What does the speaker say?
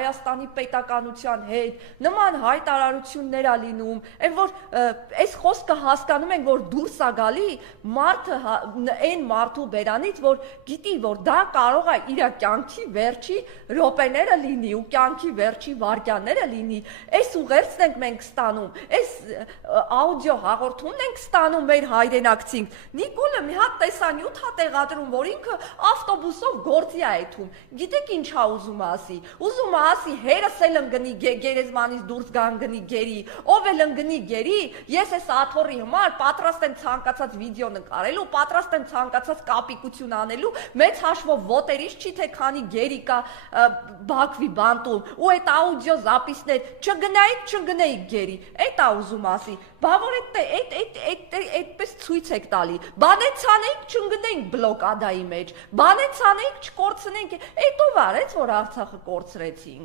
Հայաստանի պետականության հետ, նման հայտարարություններ ա լինում, այն որ այս խոսքը հասկանում ենք, որ դուրս ա գալի մարդը այն մարդու բերանից, որ գիտի, որ դա կարող է իր կյանքի վերջի րոպեները լինի ու կյանքի վերջի վայրկյանները լինի, այս ուղերձն ենք մենք ստանում, այս աուդիո հաղորդումն ենք ստանում մեր հայրենակցին։ Նիկոլը մի հատ տեսանյութ ա տեղադրում, որ ինքը ավտոբուսով գործի ա եթում, գիտեք ինչ ա ուզում ասի, ուզում ա ասի հերս էլ ընգնի գերեզմանից դուրս գան գնի գերի, ով էլ ընգնի գերի, ես այս աթոռի համար պատրաստ եմ ցանկացած վիդեո նկարելու, պատրաստ եմ ցանկացած կապիկություն անելու, մեծ հաշվով ոտերից չի թե քանի գերի կա Բաքվի բանտում, ու այդ աուդիո զապիսներ չգնայիք գերի, այդ ա ուզում ասի, բա որ այդպես ցույց եք տալի, բաներ ցանեինք չընկնեինք բլոկադայի մեջ, բաներ ցանեինք չկորցնենք, այդ ով արեց որ Արցախը կորցրեցին։